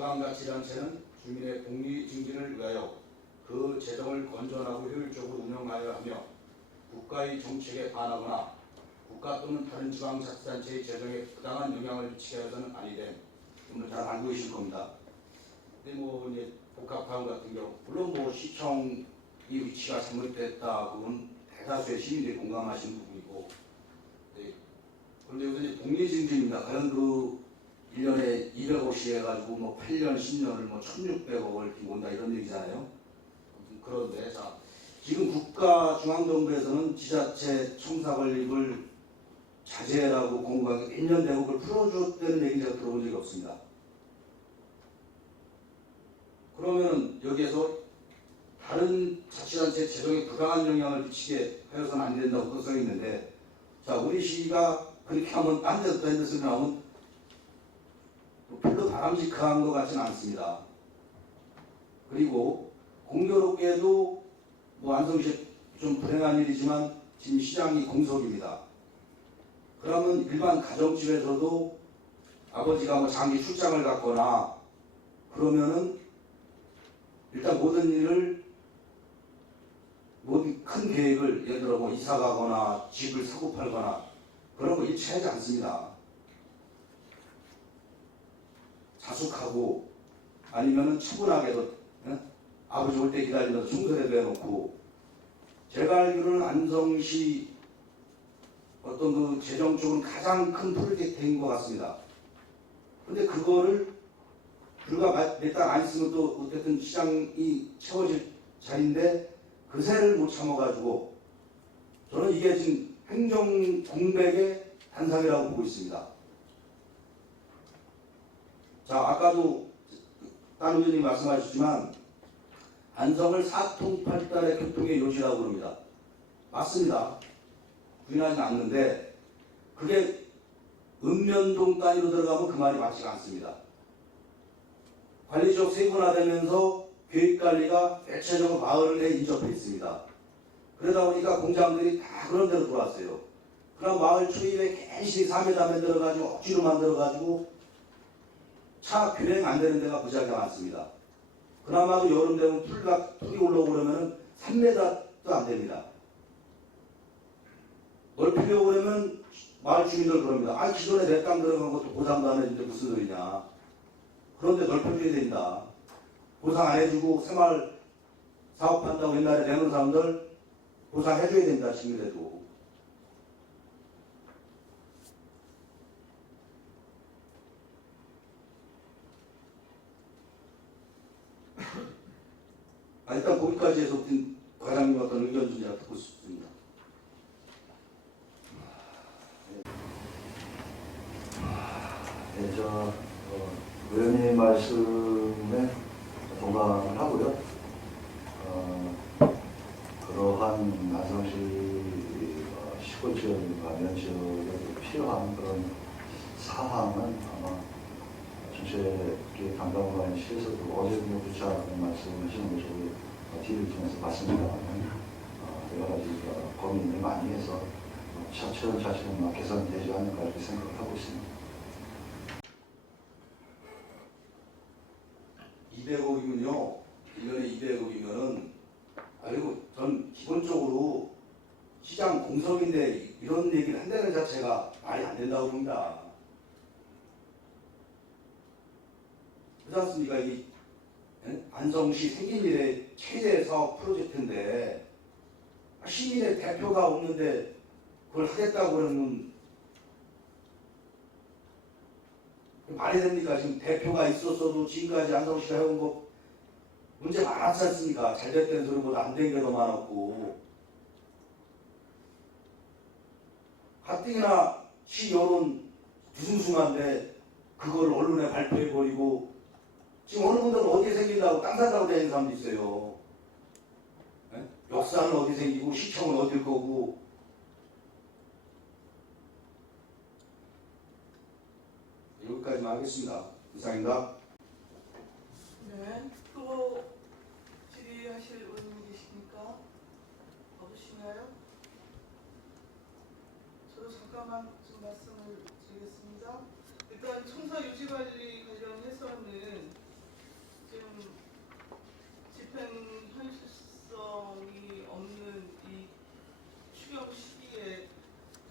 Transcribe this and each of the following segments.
지방자치단체는 주민의 복리 증진을 위하여 그 재정을 건전하고 효율적으로 운영하여야 하며 국가의 정책에 반하거나 국가 또는 다른 지방자치단체의 재정에 부당한 영향을 미치게 해서는 아니 됨. 오늘 잘 알고 계실 겁니다. 근데 뭐 이제 복합타운 같은 경우 물론 뭐 시청이 위치가 잘못됐다 그건 대다수의 시민들이 공감하시는 부분이고 네. 그런데 여기서 이제 복리 증진입니다. 과연 그 1년에 200억씩 해가지고 뭐 8년, 10년을 뭐 1,600억을 이렇게 모은다 이런 얘기잖아요. 그런데 자 지금 국가 중앙정부에서는 지자체 청사 건립을 자제라고 공부하기 몇년 되고 그걸 풀어줬다는 얘기 제가 들어본 적이 없습니다. 그러면 여기에서 다른 자치단체 재정에 부당한 영향을 미치게 하여서는 안 된다고 또 써있는데 자 우리 시가 그렇게 하면 딴 데서 딴 데서 나오면 바람직한 것 같지는 않습니다. 그리고 공교롭게도 뭐 안성시 좀 불행한 일이지만 지금 시장이 공석입니다. 그러면 일반 가정집에서도 아버지가 뭐 장기 출장을 갔거나 그러면은 일단 모든 일을 모든 큰 계획을 예를 들어 뭐 이사 가거나 집을 사고 팔거나 그런 거 일체 하지 않습니다. 자숙하고 아니면은 차분하게도 예? 아버지 올 때 기다리면서 충선에도 해놓고 제가 알기로는 안성시 어떤 그 재정적으로 가장 큰 프로젝트인 것 같습니다. 근데 그거를 불과 몇 달안 있으면 또 어쨌든 시장이 채워질 자리인데 그새를 못 참아가지고 저는 이게 지금 행정 공백의 단상이라고 보고 있습니다. 자, 아까도 딴 의원님 말씀하셨지만 안성을 사통팔달의 교통의 요지라고 그럽니다. 맞습니다. 부인하지 않는데 그게 읍면동 단위로 들어가면 그 말이 맞지가 않습니다. 관리적 세분화되면서 계획관리가 대체적으로 마을 내에 인접해 있습니다. 그러다 보니까 공장들이 다 그런 데로 들어왔어요. 그럼 마을 초입에 괜시 3m 만들어가지고 억지로 만들어가지고 차 균형 안 되는 데가 무지하게 많습니다. 그나마도 여름 되면 풀가, 풀이 올라오고 그러면 3m도 안 됩니다. 넓히려고 그러면 마을 주민들 그럽니다. 아, 기존에 내 땅 들어간 것도 보상도 안 해주는데 무슨 소리냐. 그런데 넓혀줘야 된다. 보상 안 해주고 새마을 사업한다고 옛날에 내는 사람들 보상해줘야 된다, 지금이라도. 아, 일단 거기까지 해서 과장님 어떤 의견 좀 제가 듣고 싶습니다. 네, 저 어, 의원님 말씀에 동감을 하고요. 어, 그러한 나성시 어, 시골 지역과 면 지역에 필요한 그런 사항은 아마 전체 담당관 시에서도 어제도 부차 말씀하시는 거 저희 어, TV를 통해서 봤습니다. 어, 여러 가지 어, 고민을 많이 해서 어, 차츰 차츰 개선되지 않을까 이렇게 생각을 하고 있습니다. 200억이면요. 1년에 200억이면은 아이고 전 기본적으로 시장 공석인데 이런 얘기를 한다는 자체가 말이 안 된다고 봅니다. 그렇지 않습니까? 이 예? 안성시 생긴 일의 체제 사업 프로젝트인데 시민의 대표가 없는데 그걸 하겠다고 그러면 말이 됩니까? 지금 대표가 있었어도 지금까지 안성시가 해온 거 문제 많았지 않습니까? 잘 됐다는 소리보다 안 된 게 더 많았고 가뜩이나 시 여론 두숭숭한데 그걸 언론에 발표해버리고 지금 어느 분들은 어디에 생긴다고 땅 산다고 다니는 사람도 있어요. 예? 역사는 어디 생기고 시청은 어딜 거고 여기까지만 하겠습니다. 이상입니다. 네. 또 질의하실 의원님 계십니까? 없으신가요? 저도 잠깐만 좀 말씀을 드리겠습니다. 일단 청사 유지관리 관련해서는 지금 집행 현실성이 없는 이 추경 시기에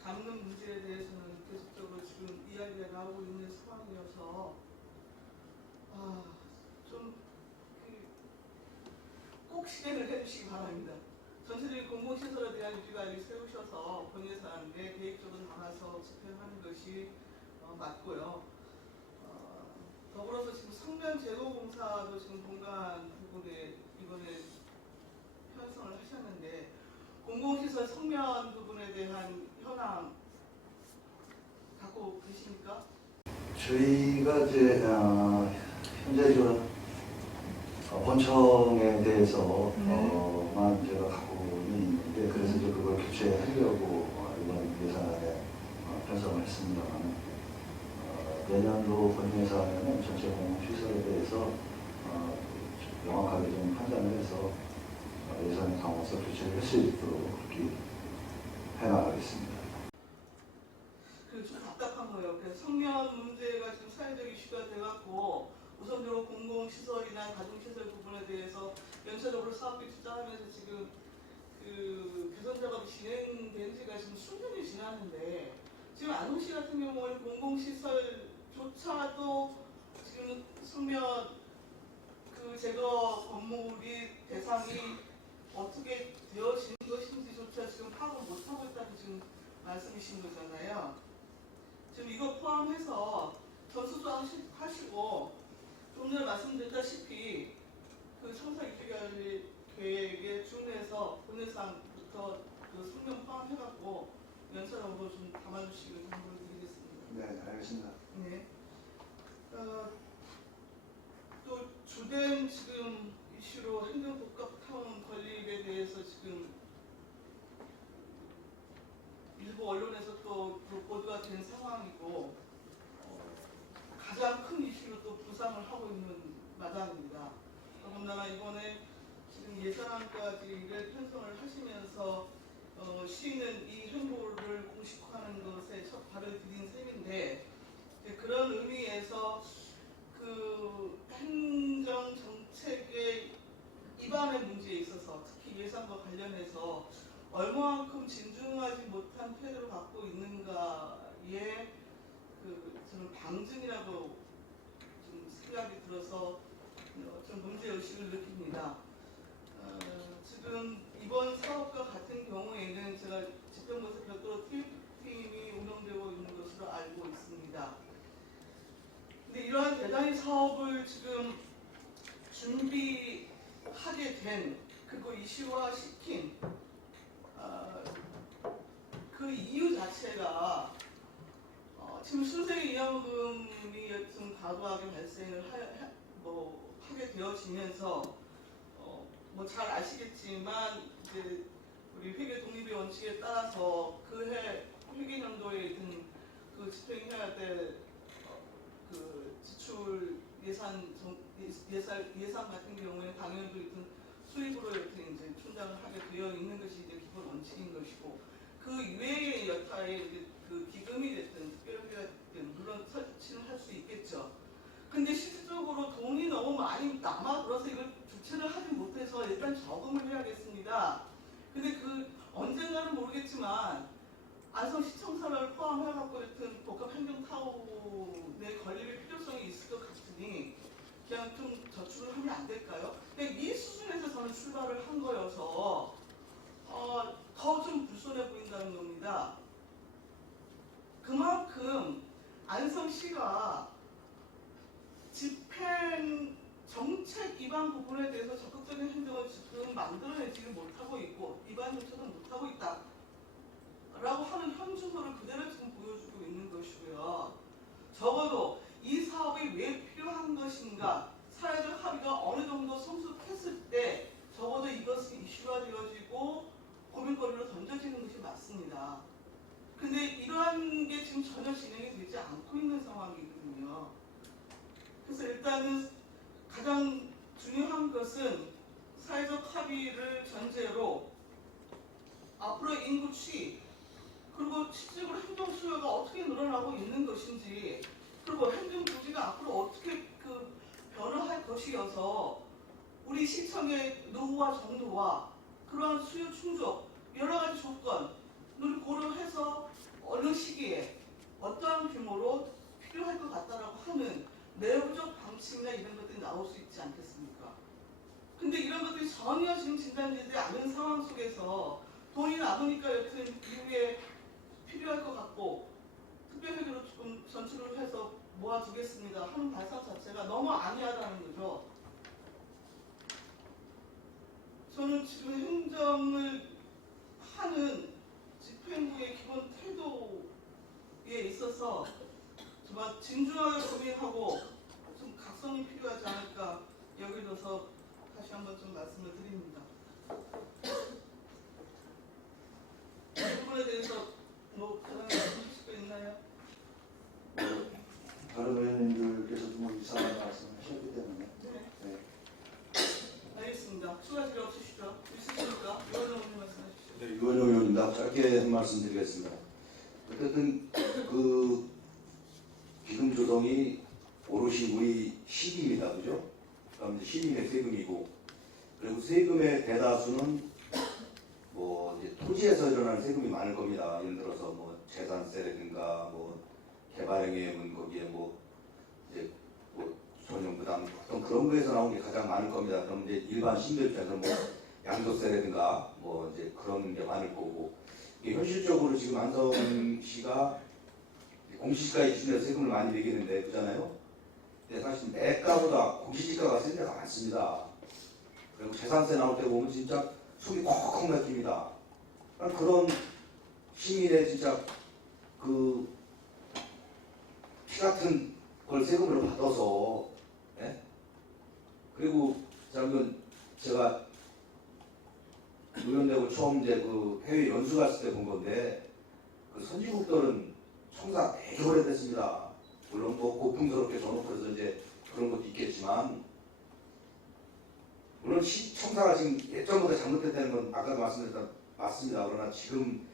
담는 문제에 대해서는 계속적으로 지금 이야기가 나오고 있는 상황이어서 아, 아좀꼭 실행을 해주시기 바랍니다. 전체적인 공공시설에 대한 유지관리 세우셔서 본예산에 계획적으로 담아서 집행하는 것이 어, 맞고요. 어, 더불어서 지금 성면 제거 공사도 지금 본관 부분에 이번에 편성을 하셨는데 공공시설 성면 부분에 대한 현황 갖고 계십니까? 저희가 이제 어, 현재 그 어, 본청에 대해서 네. 어만 제가 갖고는 있는데 그래서 이제 그걸 교체하려고 어, 이번 예산안에 어, 편성을 했습니다만 어, 내년도 본 예산에는 전체 공공 시설에 대해서 어, 명확하게 좀 판단을 해서 어, 예산에 담아서 교체를 할 수 있도록 그렇게 해나가겠습니다. 그좀 답답한 거예요. 그래서 성면 문제가 지금 사회적 이슈가 돼갖고 우선적으로 공공시설이나 가정시설 부분에 대해서 연쇄적으로 사업비 투자하면서 지금 그 개선 작업이 진행된 지가 지금 수년이 지났는데 지금 안동시 같은 경우는 공공시설 조차도 지금 성면 그 제거 건물이 대상이 어떻게 되어진 것인지조차 지금 파악을 못하고 있다는 지금 말씀이신 거잖아요. 지금 이거 포함해서 하시- 하시고 좀 전에 말씀드렸다시피 그 청사 유지관리 계획에 준해서 본예산부터 그 성명 포함해갖고 연차적으로 좀 담아주시길 당부를 드리겠습니다. 네, 알겠습니다. 네. 어, 또 주된 지금 이슈로 행정복합타운 건립에 대해서 지금 일부 언론에서 또그 보도가 된 상황이고 어, 가장 큰 이슈로 또 부상을 하고 있는 마당입니다. 더군다나 이번에 지금 예산안까지를 편성을 하시면서 어, 시는 이 행보를 공식화하는 것에 첫 발을 디딘 셈인데 이제 그런 의미에서 그 행정 정책의 입안의 문제에 있어서 특히 예산과 관련해서 얼마만큼 진중하지 못한 태도를 갖고 있는가의 그 저는 방증이라고 좀 생각이 들어서 어, 좀 문제 의식을 느낍니다. 어, 지금 이번 사업과 같은 경우에는 제가 집행부에서 별도로 TF팀이 운영되고 있는 것으로 알고 있습니다. 근데 이러한 대단히 사업을 지금 준비하게 된 그리고 이슈화 시킨 어, 그 이유 자체가 어, 지금 이양금이 좀 과도하게 발생을 하, 하- 뭐 하게 되어지면서 어, 뭐잘 아시겠지만 이제 우리 회계 독립의 원칙에 따라서 그해 회계 연도에 든그 집행해야 될 어, 그 지출 예산 정, 예- 예산 예산 같은 경우에 당연도 있든 수입으로 이렇게 이제 충당을 하게 되어 있는 것이 이제 기본 원칙인 것이고 그 이외의 여타의 그 기금이 됐든 특별회가 됐든 물론 설치는 할 수 있겠죠. 근데 실질적으로 돈이 너무 많이 남아 돌아서 이걸 주체를 하지 못해서 일단 저금을 해야겠습니다. 근데 그 언젠가는 모르겠지만 안성 시청사를 포함해갖고 하여튼 복합 행정타운의 건립의 필요성이 있을 것 같으니 그냥 좀 저축을 하면 안 될까요? 이 수준에서 저는 출발을 한 거여서 어, 더 좀 불손해 보인다는 겁니다. 그만큼 안성시가 집행 정책 입안 부분에 대해서 적극적인 행동을 지금 만들어내지 못하고 있고 입안 조처도 못하고 있다. 라고 하는 현주소를 그대로 지금 보여주고 있는 것이고요. 적어도 이 사업이 왜 필요한 것인가, 사회적 합의가 어느 정도 성숙했을 때 적어도 이것이 이슈가 되어지고 고민거리로 던져지는 것이 맞습니다. 근데 이러한 게 지금 전혀 진행이 되지 않고 있는 상황이거든요. 그래서 일단은 가장 중요한 것은 사회적 합의를 전제로 앞으로 인구 추이 그리고 실질적으로 행정 수요가 어떻게 늘어나고 있는 것인지 그리고 행정 부지가 앞으로 어떻게 그 변화할 것이어서 우리 시청의 노후와 정도와 그러한 수요 충족 여러 가지 조건을 고려해서 어느 시기에 어떠한 규모로 필요할 것 같다라고 하는 내부적 방침이나 이런 것들이 나올 수 있지 않겠습니까? 근데 이런 것들이 전혀 지금 진단되지 않은 상황 속에서 돈이 남으니까 여튼 이후에 필요할 것 같고 특별회계로 조금 전출을 해서 모아두겠습니다 하는 발상 자체가 너무 안이하다는 거죠. 저는 지금 행정을 하는 집행부의 기본 에 있어서 정말 진중하게 고민하고 좀 각성이 필요하지 않을까 여기로서 다시 한번 좀 말씀을 드립니다. 이 부분에 대해서 뭐 다른 말씀하실 거 있나요? 다른 의원님들께서도 뭐 이상한 말씀하셨기 때문에 네. 네. 알겠습니다. 추가 질의 없으시죠? 있으십니까? 이원영 의원님 말씀하십시오. 네, 유원영 의원입니다. 짧게 한 말씀 드리겠습니다. 어쨌든 그 기금 조정이 오롯이 우리 시민입니다. 그죠? 그다음 이제 시민의 세금이고 그리고 세금의 대다수는 뭐 이제 토지에서 일어나는 세금이 많을 겁니다. 예를 들어서 뭐 재산세라든가 뭐 개발행위는 거기에 뭐 이제 뭐 전용 부담 어떤 그런 거에서 나온 게 가장 많을 겁니다. 그럼 이제 일반 시민들 입장에서 뭐 양도세라든가 뭐 이제 그런 게 많을 거고 현실적으로 지금 안성 씨가 공시지가 기준에서 세금을 많이 매기는데 그잖아요. 근데 사실 매가보다 공시지가가 센 데가 많습니다. 그리고 재산세 나올 때 보면 진짜 속이 kokkokkok막힙니다 그런 시민의 진짜 그 피 같은 걸 세금으로 받아서 예? 그리고 저는 제가 의원되고 처음 이제 그 해외 연수 갔을 때 본 건데 그 선진국들은 청사 되게 오래됐습니다. 물론 뭐 고풍스럽게 전업해서 이제 그런 것도 있겠지만 물론 시, 청사가 지금 예전보다 잘못됐다는 건 아까도 말씀드렸다 맞습니다. 그러나 지금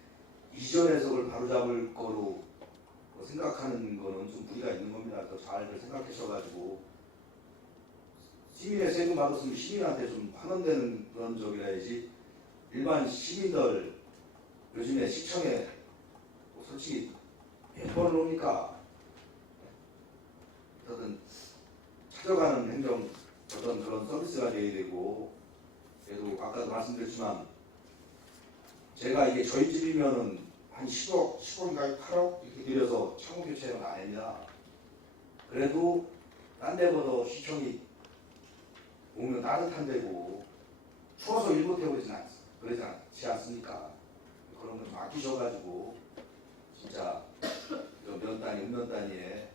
이전의 적을 바로잡을 거로 생각하는 거는 좀 무리가 있는 겁니다. 더 잘들 생각하셔가지고 시민의 세금 받았으면 시민한테 좀 환원되는 그런 적이라야지 일반 시민들 요즘에 시청에 뭐 솔직히 몇 번을 옵니까? 어떤 찾아가는 행정 어떤 그런 서비스가 돼야 되고 그래도 아까도 말씀드렸지만 제가 이게 저희 집이면은 한 10억, 10억인가 8억 이렇게 들여서 창호 교체는 안 합니다. 그래도 딴 데보다 시청이 오면 따뜻한 데고 추워서 일 못해 보진 않, 그러지 않지 않습니까? 그런 거 좀 아끼셔가지고 진짜 면 단위, 읍면 단위에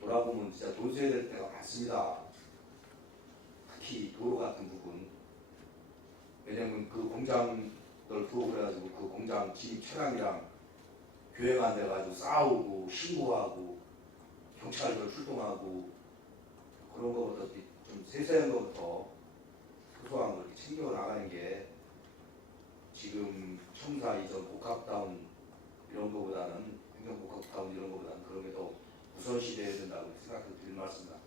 돌아보면 진짜 돈 써야 될 때가 많습니다. 특히 도로 같은 부분. 왜냐면 그 공장들 그래가지고 그 공장 진입 차량이랑 교회가 안 돼가지고 싸우고 신고하고 경찰들 출동하고 그런 거부터 좀 세세한 거부터 소소한 거 이렇게 챙겨 나가는 게 지금 청사 이전 복합다운 이런 거보다는 행정 복합다운 이런 거보다는 그런 게 더 우선시 돼야 된다고 생각해 드릴 말씀입니다.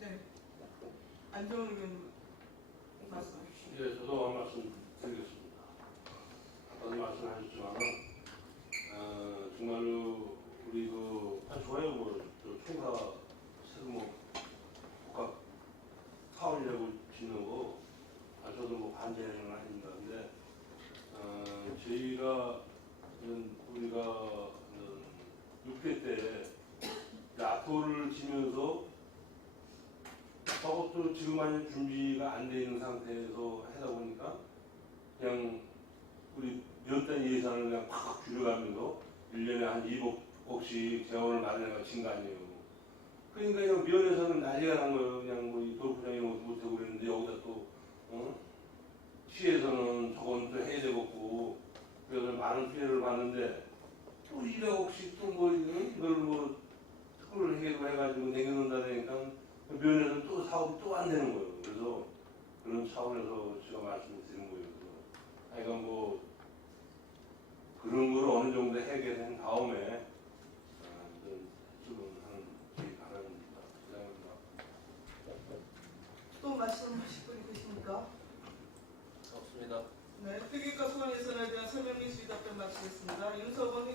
네. 안정훈 의원님 말씀하십시오. 예, 저도 한 말씀 드리겠습니다. 아까도 말씀 하셨지만, 어, 정말로 우리 그, 아, 좋아요, 뭐, 저 총사 세금 뭐, 복합 사원이라고 짓는 거, 아, 저도 뭐 반대는 아닙니다. 근데, 어, 저희가, 음, 우리가, 음, 6회 때, 야토를 지면서 저것도 지금 아직 준비가 안 돼 있는 상태에서 하다 보니까 그냥 우리 몇단 예산을 그냥 팍 줄여가면서 1년에 한 2억씩 재원을 마련해가 진거 아니에요. 그러니까 그냥 면에서는 난리가 난 거예요. 그냥 뭐 도로부장 이런 것도 못하고 그랬는데 여기다 또 어? 시에서는 저건 또 해야 되겠고 그래서 많은 피해를 봤는데 또 1억씩 또뭐 이걸 뭐 특허를 해가지고 내놓는다니까 면에서 또 사업이 또 안 되는 거예요. 그래서 그런 차원에서 제가 말씀을 드린 거예요. 하여간 뭐 그런 걸 어느 정도 해결한 다음에 아. 또 말씀하실 분이 계십니까? 없습니다. 네, 회계과 소관 예산에 대한 설명 및 질의 답변 마치겠습니다. 윤석원